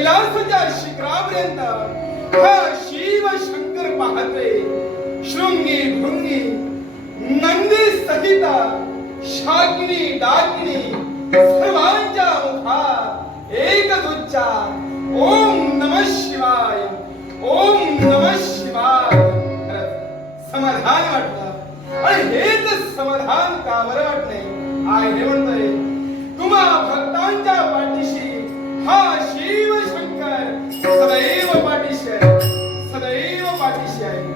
कैलासाच्या शिखरापर्यंत हा शिव शंकर पाहतोय. शृंगी भृंगी नंदी सहित शाकिनी डाकिनी सर्वांच्या मुखात एकच उच्चार, ओम नमः शिवाय, ओम नमः शिवाय. समाधान वाटलं. आणि हेच समाधान का बरं वाटले? आय हे म्हणतोय, तुम्हा भक्तांच्या पाठीशी हा शिव शंकर सदैव पाठीशी आहे, सदैव पाठीशी आहे.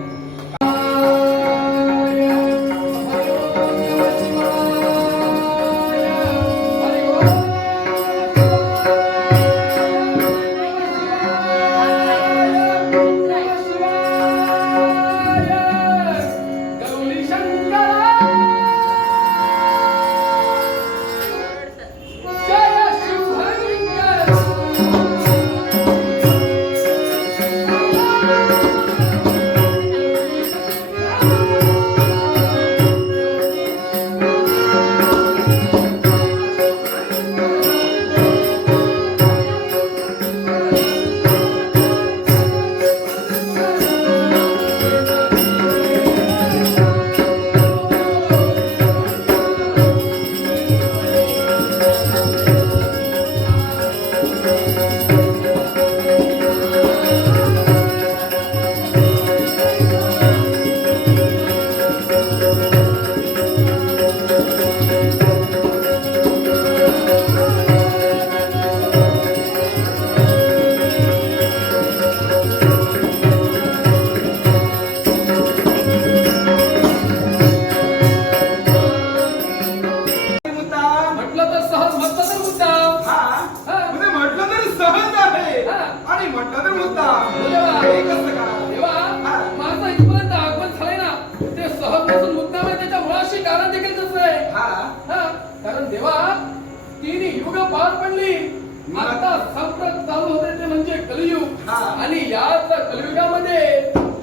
आणि याच कलियुगामध्ये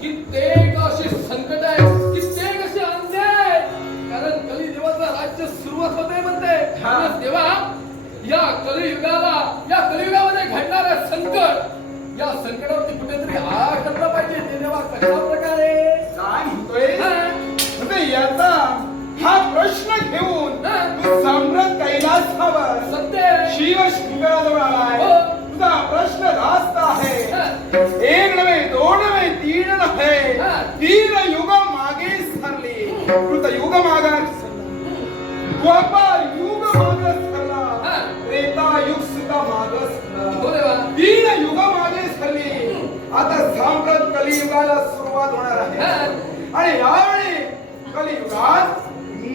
कित्येक अशी संकट आहे, कित्येक असे अन्याय. कारण कलिदेवाचं राज्य सुरुवात होते म्हणते देवा. या कलियुगामध्ये घडणारे संकट, या संकटावरती कुठेतरी आळा घातला पाहिजे. ते देवा कशा प्रकारे काय म्हणतोय? याचा हा प्रश्न घेऊन तू सम्राट कैलासावर सत्य शिव शंकराजवळ आलाय. तुझा प्रश्न रास्त आहे. एक नव्हे, दोन नव्हे, तीन नव्हे, 3 युग मागे सरली. कृतयुग मागास सरला, द्वापर युग मागास सरला, त्रेता युग सुद्धा मागास सरला. 3 युग मागे सरली. आता सम्राट कलियुगाला सुरुवात होणार आहे. आणि यावेळी कलियुगात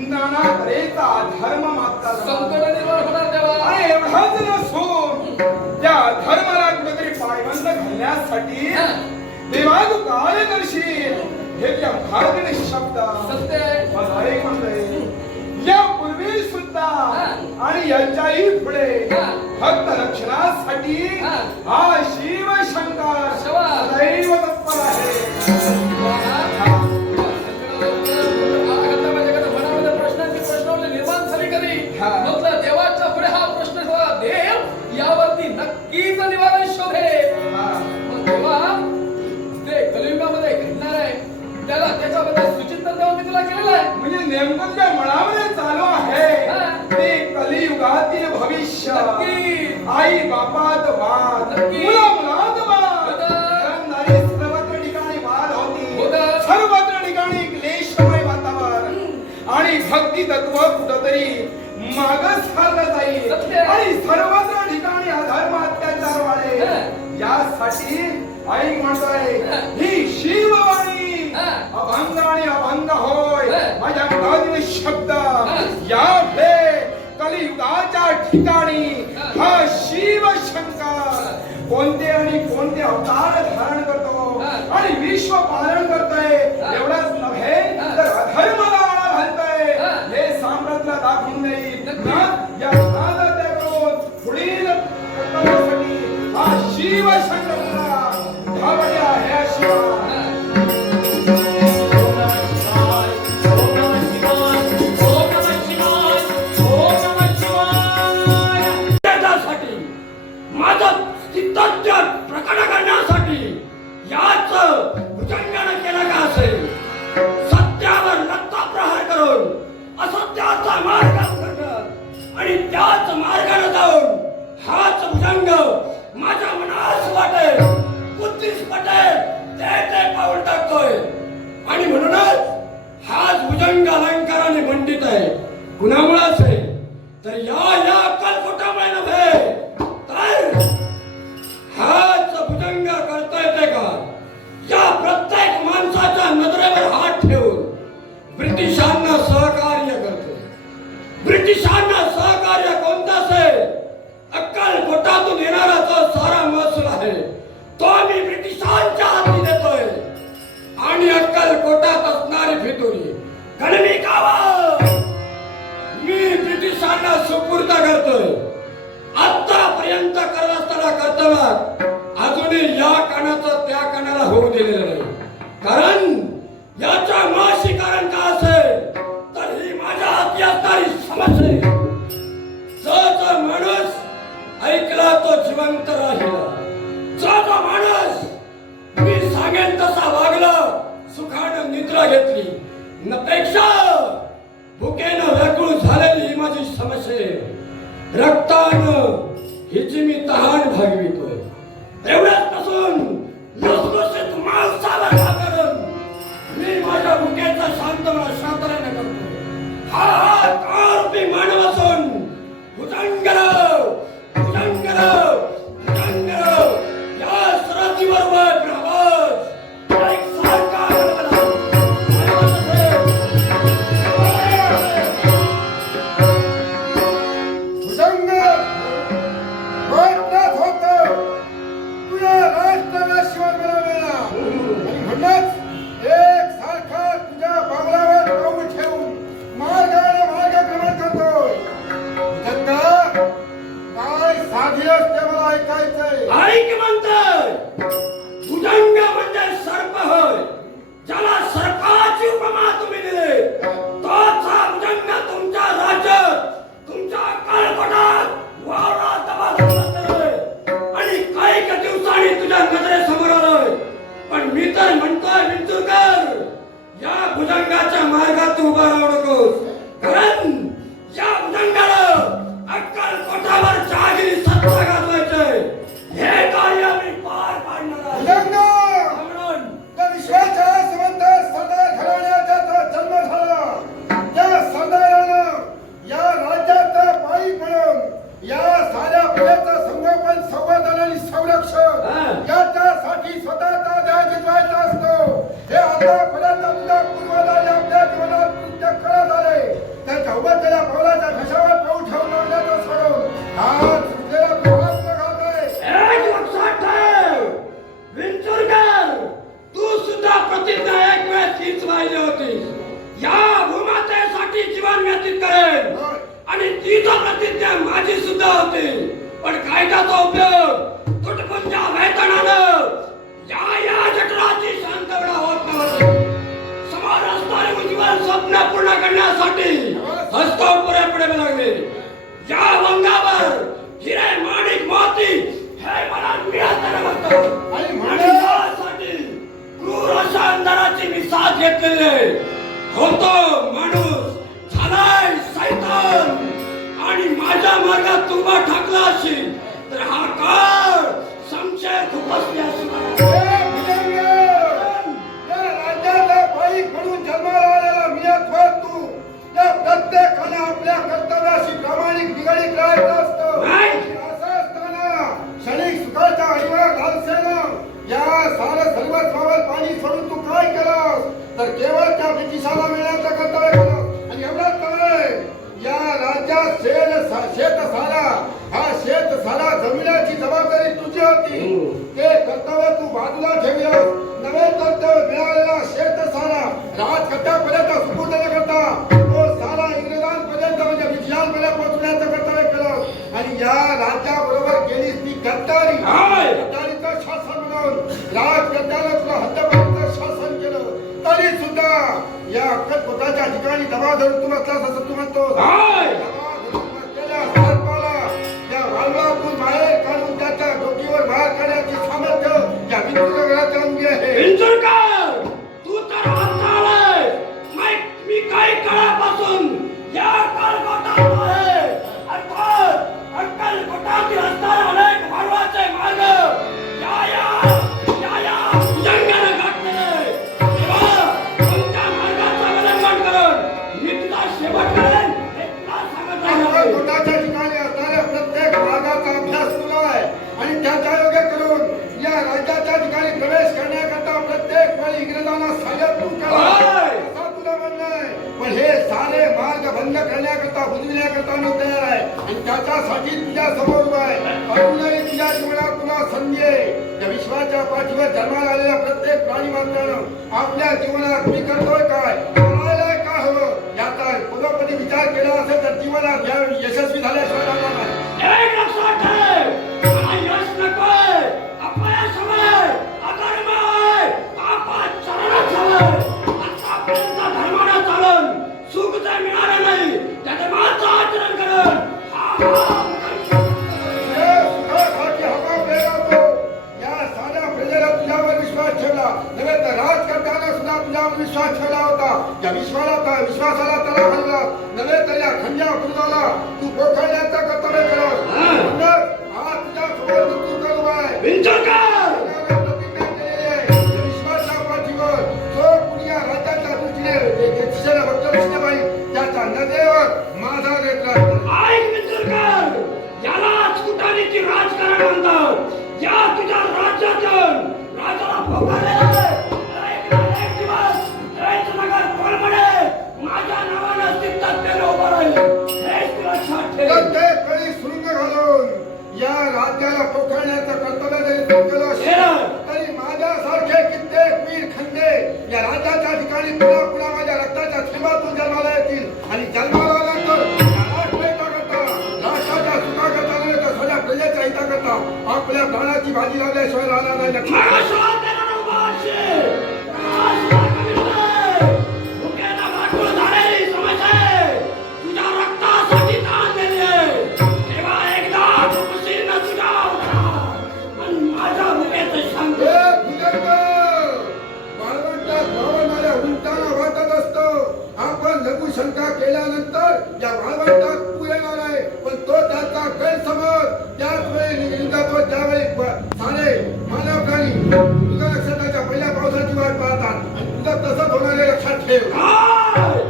नाना तऱ्हेचा धर्म मागचा संकट निर्माण होणार देवा. आणि एवढाच नसून त्या धर्माला कुठेतरी पायबंद घालण्यासाठी देवा तू काय करशील हे त्या भारतीय शब्द सत्य मला एक म्हणतोय. यापूर्वी सुद्धा आणि यांच्याही पुढे भक्त रक्षणासाठी हा शिव शंकर सदैव तत्पर आहे. देवाच्या पुढे हा प्रश्न देव यावरती नक्कीच निवारण शोधे. देवा ते कलियुगामध्ये घडणार आहे त्याला त्याच्याबद्दल सूचित देऊन मी तुला केलेलं आहे. म्हणजे नेमकं त्या मनामध्ये चालू आहे ते कलियुगातील भविष्य. आई बापात वाद, मुला मुलात वाद, घरांदारी सर्वत्र ठिकाणी वाद होती, सर्वत्र ठिकाणी क्लेशमय वातावरण आणि भक्ती तत्व कुठंतरी मागच खाल्लं जाईल आणि सर्वत्र ठिकाणी अधर्म अत्याचार वाढेल. यासाठी आई म्हणतोय ही शिववाणी अभंग आणि अभंग होय. माझ्या मनातील शब्द यापुढे कलियुगाच्या ठिकाणी हा शिव शंकर कोणते आणि कोणते अवतार धारण करतो आणि विश्व पालन करतोय. एवढंच नव्हे तर अधर्माला आळा घालतोय हे साम्राज्याला दाखवून देईल. या त्याकडून पुढील कर्तव्यासाठी हा शिव शंकराला धावल्या ह्या शिवा. माझं चित्ताच्या नुसतीच पटेल ते पाऊल टाकतोय. आणि म्हणूनच हाच भुजंग अलंकाराने मंडित आहे. कुणामुळेच आहे तर या अक्कलकोटामुळे नव्हे, तर हाच भुजंग करता येते का या प्रत्येक माणसाच्या नजरेवर हात ठेवून ब्रिटिशांना सहकार्य करतो. ब्रिटिशांना सहकार्य कोणतं असेल? अक्कलकोटातून येणारा जो सारा महसूल आहे तो मी ब्रिटिशांच्या हाती देतोय. आणि अक्कलकोटात असणारी फितुरी गणमी गावं मी ब्रिटिशांना सुपूर्द करतोय. आतापर्यंत करत असताना कर्तव्यात अजूनही या कानाचं त्या कानाला होऊ दिलेलं नाही. कारण याच्या मुळाशी कारण का असेल तर ही माझ्या हाती असणारी समस्या. जो माणूस ऐकला तो जिवंत राहिला. जो माणूस मी सांगेन तसा वागला, सुखानं निद्रा घेतली, नपेक्षा भुकेनं व्याकुळ झालेली ही माझी समस्या. रक्तानं हिची मी तहान भागवितोय. एवढ्याच पासून लसलसीत मांसाला घाबरून मी माझ्या भुकेचा शांतपणा शांतपणे करतो. हा काळरूपी मानव असून भुजंगराव या सरहद्दीबरोबर प्रवास एक सारखा घडवला. भुजंग वाटत होतं तुझ्या राष्ट्राशिवाय मला मिळणार. आणि म्हणूनच एक सारखा तुझ्या बांगलावर पाऊल ठेवून मार्गक्रमण करतोय. भुजंग काय साधियस ते मला ऐकायचंय. ऐक म्हणतोय भुजंग म्हणजे सर्प होय. ज्याला सर्पाची उपमा तुम्ही दिली तोच हा भुजंग तुमच्या राज्यात तुमच्या काळपटात वावरा दबा बसलोय. आणि काही दिवसांनी तुझ्या नजरेसमोर आलोय. पण मी तर म्हणतोय विंचूरकर या भुजंगाच्या मार्गात उभा राहू नकोस. कारण या भुजंगाला अक्कलकोटावर जहागिरी सत्ता गाजवायचंय. हे कार्य मी पार पाडणार आहे. भुजंग म्हणून त्या विश्वाच्या समंत सरदार घराण्याचा जन्म झाला. त्या सरदारानं या राज्यात पायी पडून या साऱ्या प्रजेचं संगोपन संवर्धन आणि संरक्षण याच्यासाठी स्वतःचा देह जिजवायचा असतो. हे आतापर्यंत तुझ्या पूर्वजांनी आपल्या जीवनात कृत्य करत आले. त्यांच्या उभं पावलाच्या घशावर पाऊल ठेवून लावण्याचं सोडून आज तुझ्या प्रवास बघत आहे. एक लक्षात ठेव विंचूरकर, तू सुद्धा प्रतिज्ञा एक वेळेस हीच वाहिली होती. या भूमातेसाठी जीवन व्यतीत करेन. आणि ती तर प्रतिज्ञा माझी सुद्धा होती. पण कायद्याचा उपयोग तुटपुंजा वेतनानं या जठराची शांतपणा होत नव्हती. समोर असणारे उज्ज्वल स्वप्न पूर्ण करण्यासाठी हस्तो पुढे पुढे लागले. या वंगावर हिरे माणिक मोती हे मला मिळत नव्हतं. आणि यासाठी क्रूर अशा अंधाराची मी साथ घेतलेली आहे. होतो माणूस झालाय सैतान. आणि माझ्या मार्गात तुंबा ठाकला असेल तर हा काळ संशय खुपसले असणार. म्हणून जन्माला आलेला मी अथवा तू त्या प्रत्येकाने आपल्या कर्तव्याशी प्रामाणिक निगडीत राहायचं असतं. असं असताना क्षणिक सुखाच्या अडीवर लालसेनं या सारं सर्वस्वावर पाणी सोडून तू काय केलंस तर केवळ त्या ब्रिटिशाला मिळण्याचं कर्तव्य केलं. आणि एवढंच नव्हे, या राज्यात शेत सारा जमिनीची जबाबदारी तुझी होती. ते कर्तव्य तू बाजूला ठेवलं. नवे कर्तव्य मिळालेला शेत सारा राजकट्ट्यापर्यंत सुपूर्द करता तो सारा इंग्रजांपर्यंत म्हणजे ब्रिटिशांपर्यंत पोहोचण्याचं कर्तव्य केलं. आणि या राज्याबरोबर गेलीस ती गद्दारीचं शासन म्हणून राजकट्ट्यानं तुला हद्दपर्यंत शासन केलं. तरी सुद्धा या अक्कलकोटाच्या ठिकाणी दबाव धरून तू नसलास असं तू म्हणतो. बाहेर काढून त्याच्या डोकीवर बाहेर काढण्याची सामर्थ्य या विंचूरकराच्या अंगी आहे. विंचूरकर, तू तर आता आलाय. मी काही काळापासून या अक्कलकोटात आहे. अक्कलकोटातील असणारे अनेक मानवाचे मार्ग या आणि इंग्रजांना सायत्तू केला होय. असा तुला म्हणणं आहे. पण हे सारे मार्ग बंद करण्याकरता बुजविण्याकरता मी तयार आहे आणि त्याच्यासाठी तुझ्या समोर उभा आहे. अजूनही तुझ्या जीवनात तुला संधी आहे. या विश्वाच्या पाठीवर जन्माला आलेल्या प्रत्येक प्राणी मात्रानं आपल्या जीवनात मी करतोय काय, करायला काय हवं याचा पदोपदी विचार केला असेल तर जीवनात यशस्वी झाल्याशिवाय राहणार नाही. एक लक्षात ठेव, मला यश नकोय, अपयश हवंय, अधर्म आहे, पापाचरणच हवंय. आतापर्यंत धर्मानं चालून सुख जर मिळालं नाही, त्या धर्माचं आचरण करून हे सुखासाठी हवा तो या साऱ्या प्रजेला तुझ्यावर विश्वास ठेवला नव्हे तर राजकर्त्याने सुद्धा तुझ्यावर विश्वास ठेवला होता. या विश्वासाला तडा घालला नव्हे तर या खंड्या बुरुजाला तू पोखरण्याचं कर्तव्य केलं. म्हणूनच आज तुझ्या समोर मृत्यू करू आहे. विंचूरकर, प्रतिज्ञा केलेली आहे. या विश्वाच्या पाठीवर जो कुणी या राज्याच्या दृष्टीने दिशेला वक्तव्य दिसले पाहिजे त्याच्या नजरेवर माझा नेत्र ऐक विंचूरकर, यालाच कुटाणीची राजकारण म्हणतात. या तुझ्या राज्यातून राजाला पोखरलेलं एक दिवस नगर कोलमडे माझ्या नावानं अस्तित्वात उभं राहील. हेच तुला लक्षात ठेव. प्रत्येक वेळी सुरुंग घालून या राज्याला पोखरण्याचं कर्तव्य जरी तू केलं असेल केलं. तरी माझ्यासारखे कित्येक वीर खंडे या राज्याच्या ठिकाणी पुन्हा पुन्हा माझ्या रक्ताच्या थेंबातून जन्माला येतील आणि जन्माला आल्यानंतर या राष्ट्रहिताकरता, राष्ट्राच्या सुखाकरता नव्हे तर सगळ्या प्रजेच्या हिताकरता आपल्या प्राणाची बाजी लावल्याशिवाय राहणार नाही. नक्की. महाराष्ट्रात देणारा उभा असेल. महाराष्ट्रात कमी नाही. मुख्यानं भांडवल झालेली समस्या आहे. तुझ्या रक्तासाठी ताण दिली आहे. तेव्हा एकदा तपशीलनं तुझ्या अवतार आणि माझ्या मुखेचं शांत. हे भुजंग वाळवंटात वावरणाऱ्या उंटाला वाटत असतो. आपण लघुशंका केल्यानंतर या वाळवंटात तू येणार आहे पण तो त्याचा गैरसमज त्याच वेळी निघून जातो ज्यावेळी सारे मानव प्राणी तुझ्या नक्षत्राच्या पहिल्या पावसाची वाट पाहतात आणि तुझं तसंच होणार आहे. लक्षात ठेव. काय?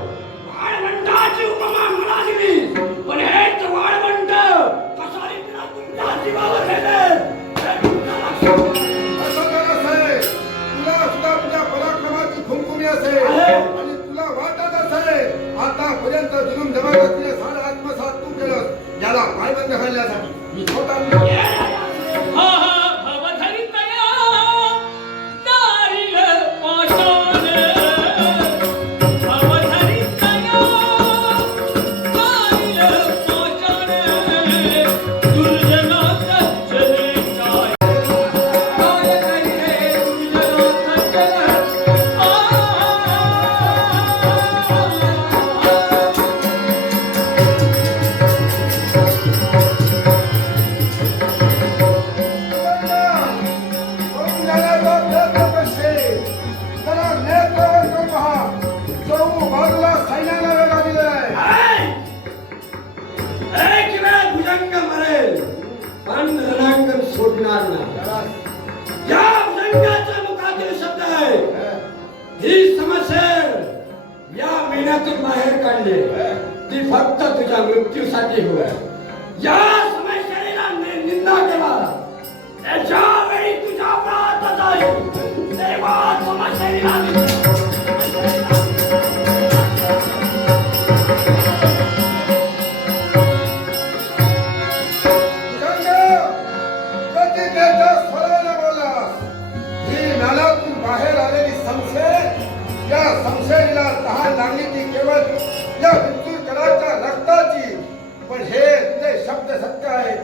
वाळवंटाची उपमा मला दिली, पण हेच वाळवंट कसारीतनं तुमच्या जीवावर नेले. हे तुमच्या लक्षात ठेवा. असं तर असंय, तुला सुद्धा तुझ्या पराक्रमाची खुमखुमी असेल आहे. आणि तुला वाटत असेल आतापर्यंत जुलूम जबरदस्तीने सारा आत्मसात तू केलं याला पायबंद घालण्यासाठी मी स्वतः एक वेळ भुजंग मरेल पण रणांगण सोडणार नाही. या भुजंगाच्या मुखातील शब्द आहे, ही समस्या या महिन्यातून बाहेर काढली ती फक्त तुझ्या मृत्यूसाठी होय. या समस्येला निंदा केला त्याच्या वेळी तुझ्या प्राणात जाईल तेव्हा समस्येला प्रतिज्ञेच्या स्वराने बोललास. ही नाल्यातून बाहेर आलेली संशय या संशयीला तहान लागली ती केवळ या विंचूरकराच्या रक्ताची. पण हे तुझे शब्द सत्य आहे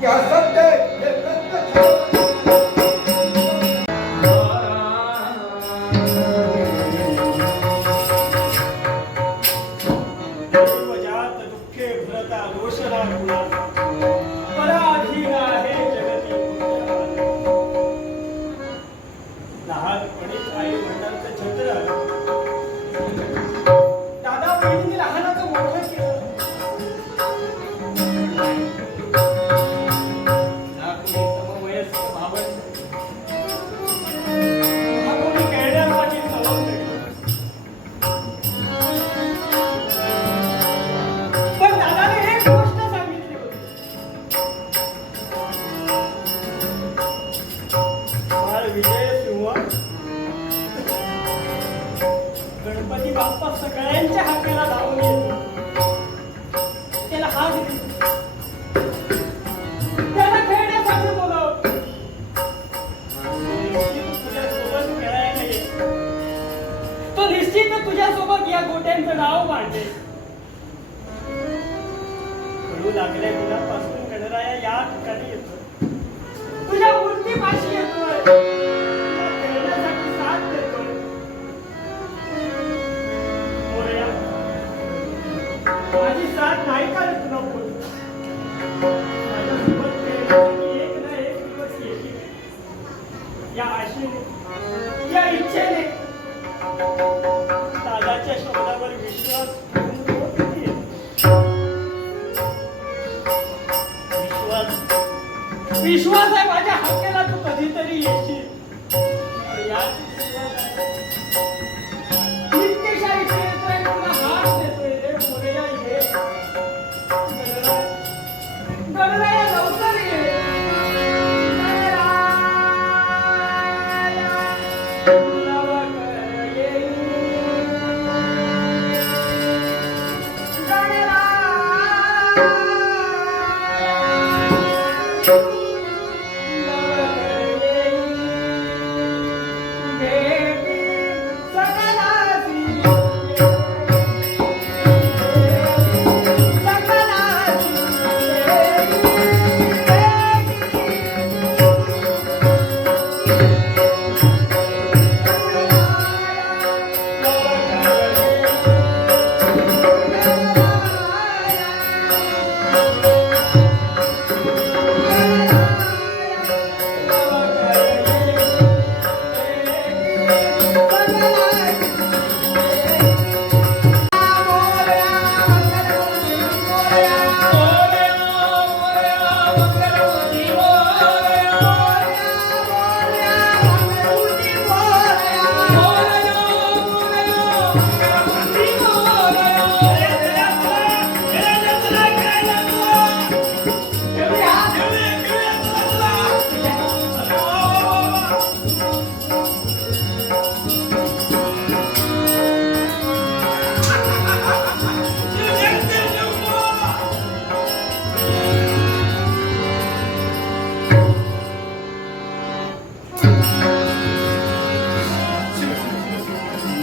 की असत्य हे प्रत्यक्ष जात दुःखे भरता दोषरा गुणाचा पराधीन आहे जगती लहानपणीच आई वडिलांचं छत्र दादा बहिणीने लहानाचं मोठं केलं. ना कोणी समवयस्क भावंड, ना कोणी खेळण्यासाठी सवंगडी. पण दादाने एक गोष्ट सांगितली होती, बाळ विजय सिंह बाप्पा सगळ्यांच्या हाकेला धावून येतो. त्याला हात देतो. त्याला खेळण्यासाठी बोलावतो. निश्चित तुझ्यासोबत खेळायला येतो. तो निश्चित तुझ्यासोबत या गोट्यांचं नाव मांडे. कळू लागल्या दिनापासून गणराया या ठिकाणी येतो. तुझ्या मूर्तीपाशी येतोय. तुला खेळण्यासाठी साथ देतोय. मोरया, माझी साथ नाही का रे तुला बोल? माझ्यासोबत खेळण्यासाठी एक ना एक दिवस येशील. या आशेने, या इच्छेने दादाच्या शब्दावर विश्वास ठेवून तो किती येतो. विश्वास आहे माझ्या हक्काला तू कधीतरी येशील. नित्यशाही येतोय तुला हात देतोय रे मोरया ये. गणराया लवकर ये. गणराया लवकर ये.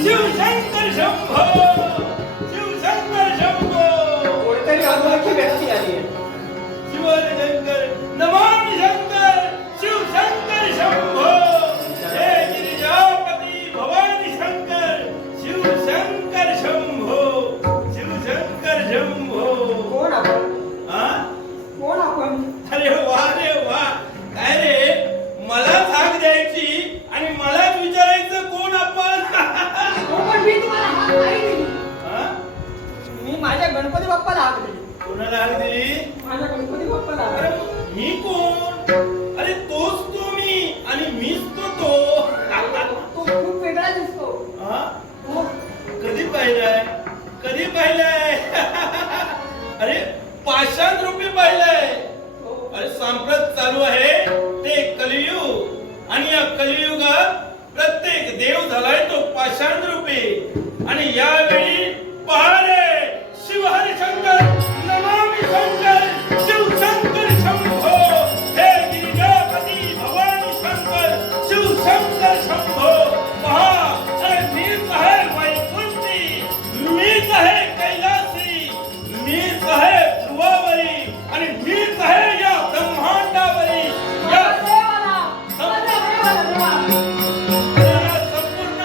शिवशंकर शंभो, शिवशंकर शंभो. कोणतरी अनोळखी व्यक्ती आली आहे. शिवशंकर नमामि शंकर, शिवशंकर शंभो. हे गिरिजापती भवानी शंकर, शिवशंकर शंभो, शिवशंकर शंभो. कोण आपण? हा? कोण आपण? अरे वा, काय रे, मलाच हाक द्यायची आणि मलाच विचारायचं कोण आपण. पण मी तुम्हाला हात नाही दिली. हा? मी माझ्या गणपती बाप्पाला हात दिली. कोणाला हाक दिली? माझ्या गणपती बाप्पाला हात अरे दिली. मी कोण? अरे तोच तो मी आणि मीच तो. तो खूप वेगळा दिसतो. हा? हो. कधी पाहिलंय? अरे पाषाण रूपी पाहिलंय. अरे सांप्रत चालू आहे ते कलियुग आणि या कलियुगात प्रत्येक देव झालाय तो पाषाण रूपी आणि यावेळी पहारे शिवहरी शंकर नमामि शंकर शिवशंकर शंभो. हे गिरिजापती भवानी शंकर शिवशंकर शंभो. पहा, अरे मीच आहे वैकुंठी, मीच आहे कैलासी, मीच आहे ध्रुवावरी आणि मीच आहे या ब्रह्मांडावरी. या संपूर्ण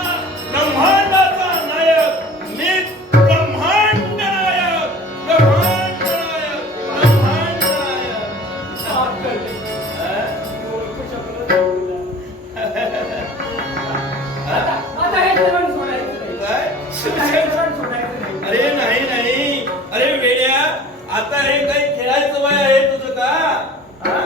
ब्रह्मांडाचा नायक मीच. ब्रह्मांड नायक, ब्रह्मांड नायक, ब्रह्मांड नायक. माफ कर दे. मी ओळखू शकलो नाही तुला. आता हे धरण सोडायचं नाही. काय? हे धरण सोडायचं नाही. अरे नाही, अरे वेड्या, आता हे काही खेळायचं वय आहे तुझं का? हा?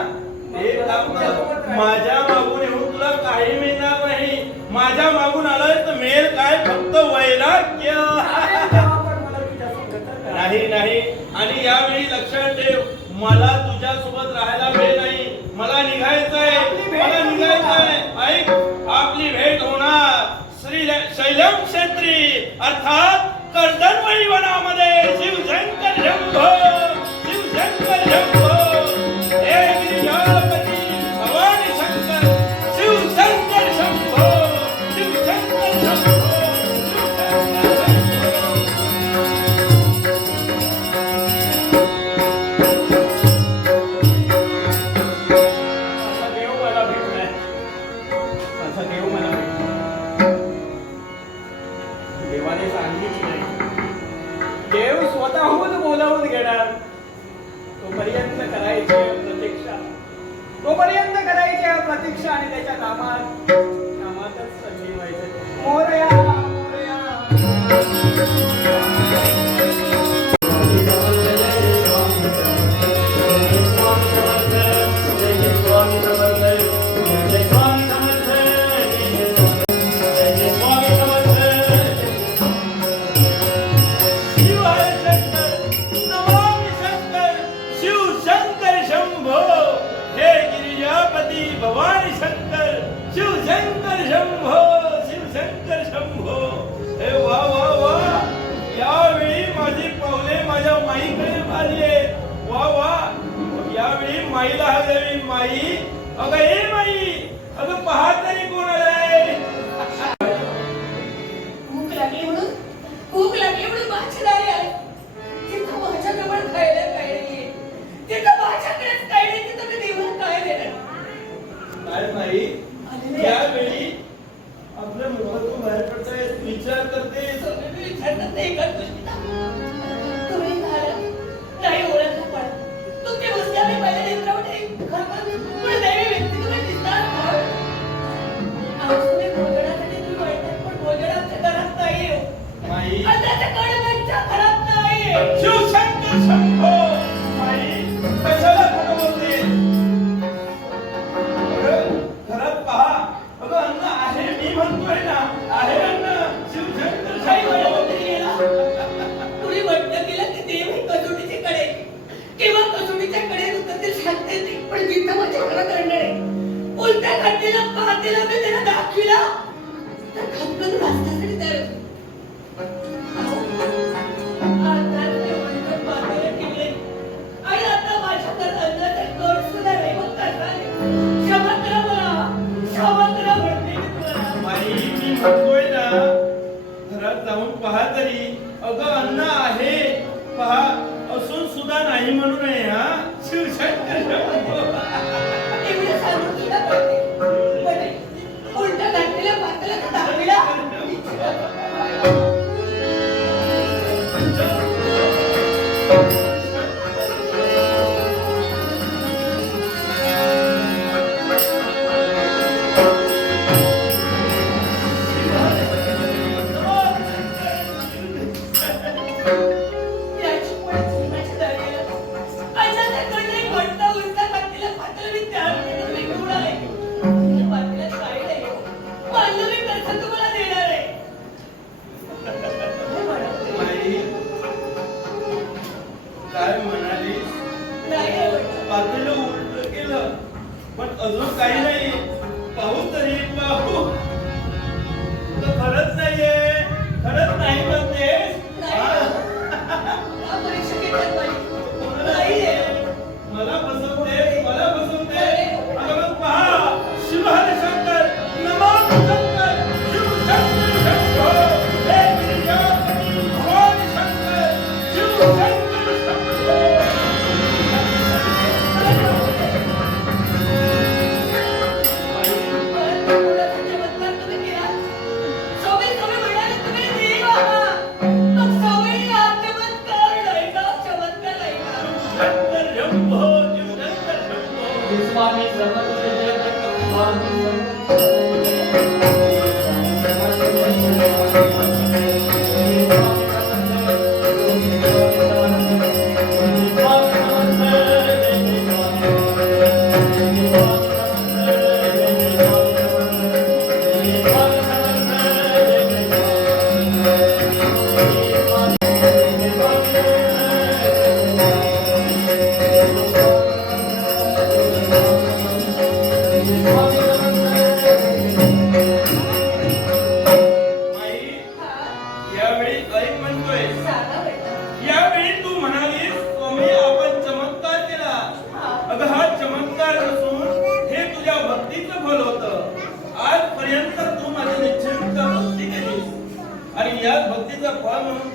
हे काम कर. माझ्या मागून येऊन तुला काही मिळणार नाही. माझ्या मागून आलाय तर मिळेल काय? फक्त वैराग्य. अरे देवा, पण मला तुझ्यासोबत तर राहायचं. नाही आणि यावेळी लक्षात ठेव, मला तुझ्या सोबत राहायला वेळ नाही. मला निघायचंय. ऐक, आपली भेट होणार. श्री शैलम क्षेत्री अर्थात कर्दनवळी वनामध्ये शिवशंकर शंभो शिवशंकर शंभो हे गिरिजापती भवानी शंकर शिवशंकर शंभो शिवशंकर शंभो असा देव मला भेटलाय. असा देव मला भेटलाय. देवाने सांगितलंय देव स्वतःहून बोलावून घेणार. तोपर्यंत करायची आहे प्रतीक्षा. तोपर्यंत करायची आहे प्रतीक्षा आणि त्याच्या कामातच संधी व्हायचं. मोरया मोरया शिवशंकर शंभो हे गिरिजापती भवानी शंकर शिवशंकर शंभो शिवशंकर शंभो हे वा वा वा यावेळी माझी पावले माझ्या माईकडे आली आहे. वा वा यावेळी माईला हवी माई अगं हे माई अगं पहा तरी कोण आलंय. भूक लागली म्हणून माझ्याकडे आहे. तिथं माझ्याजवळ खायला काय नाहीये. तिथं माझ्याकडेच काय नाही. तिथं मी देवाला काय देणार? काय नाही यावेळी आपल्या मुलातून बाहेर पडताय विचार करते. तुम्ही विचारतात नाही एकाच गोष्टीचा. तुम्ही नाही ओळखलं पण तुमची वस्ती आम्ही पहिल्या नेत्रामध्ये पण देवी व्यक्ती तुम्ही दिसणार कोण? आज तुम्ही भोजनासाठी तुम्ही म्हणतात पण भोजन आमच्या घरात नाहीये. माई आणि त्याच्या कडव्यांच्या घरात नाहीये. शिवशंकर शंभो माई कशाला खोटं बोलते. अगं, घरात पहा अगं अन्न आहे मी म्हणतोय ना आहे अन्न शिवशंकर काही शंभो. म्हणत नाही ना. कुणी म्हटलं गेलं की देव हे कसोटीचे कडे किंवा कसोटीच्या कडे उत्तर सांगते ते पण जिथं माझ्या घरात आणणार आहे उलट्या घातलेला पाहतेला मी त्याला दाखविला तर खतखत वाचण्यासाठी तयार होतो. आता ते वळीवर बांधायला ठेवले आणि आता माझ्या घरात अन्नाचं कड सुद्धा नाही. मग करणार क्षमा करा मला. क्षमा करा म्हणते मी तुम्हाला. माई मी म्हणतोय ना घरात जाऊन पहा तरी अगं अन्न आहे पहा असून सुद्धा नाही म्हणू नये. हा शिवशंकर शंभो. एवढं सांगून सुद्धा कळते. पण नाही, उलटा घातलेल्या पात्याला तर दाखविला.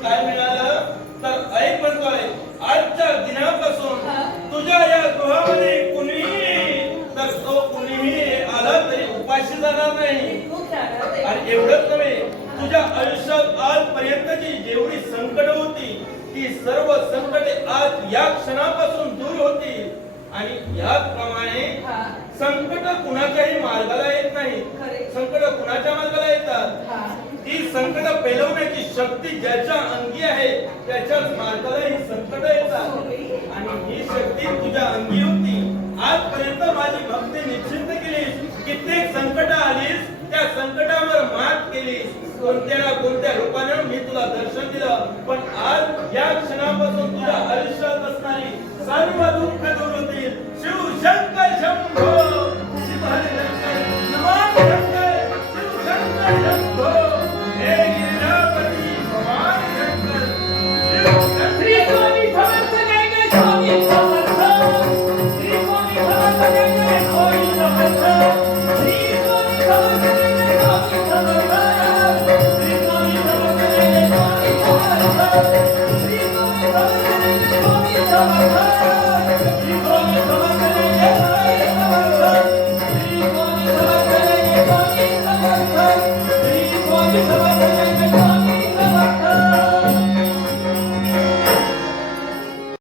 काय मिळालं तर ऐक म्हणतोय आजच्या दिनापासून हा. तुझ्या या गृहामध्ये कुणीही तर तो कुणीही आला तरी उपाशी जाणार नाही खूप राहणार ते. आणि एवढंच नव्हे तुझ्या आयुष्यात आजपर्यंतची जेवढी संकट होती ती सर्व संकटे आज या क्षणापासून दूर होतील आणि याचप्रमाणे हा. संकट कुणाच्याही मार्गाला येत नाही खरे. संकट कुणाच्या मार्गाला येतात हा. ती संकट पेलवण्याची शक्ती ज्याच्या अंगी आहे त्याच्याच मार्गाला ही संकट येतात आणि ही शक्ती तुझ्या अंगी होती आजपर्यंत माझी भक्ती निश्चित केलीस कित्येक संकट आलीस त्या संकटावर मात केलीस कोणत्या ना कोणत्या रूपाने मी तुला दर्शन दिलं पण आज या क्षणापासून तुझ्या आयुष्यात असणारी सर्व दुःख दूर होतील शिव शंकर शंभो शिव हरी शंकर नमः शंकर शिव शंकर शंभो हे गिरिजापती भगवान शंकर शिव श्री स्वामी समर्थ जय जय स्वामी समर्थ श्री स्वामी समर्थ जय जय स्वामी समर्थ श्री स्वामी समर्थ जय जय स्वामी समर्थ श्री स्वामी समर्थ जय जय स्वामी समर्थ श्री स्वामी समर्थ जय जय स्वामी समर्थ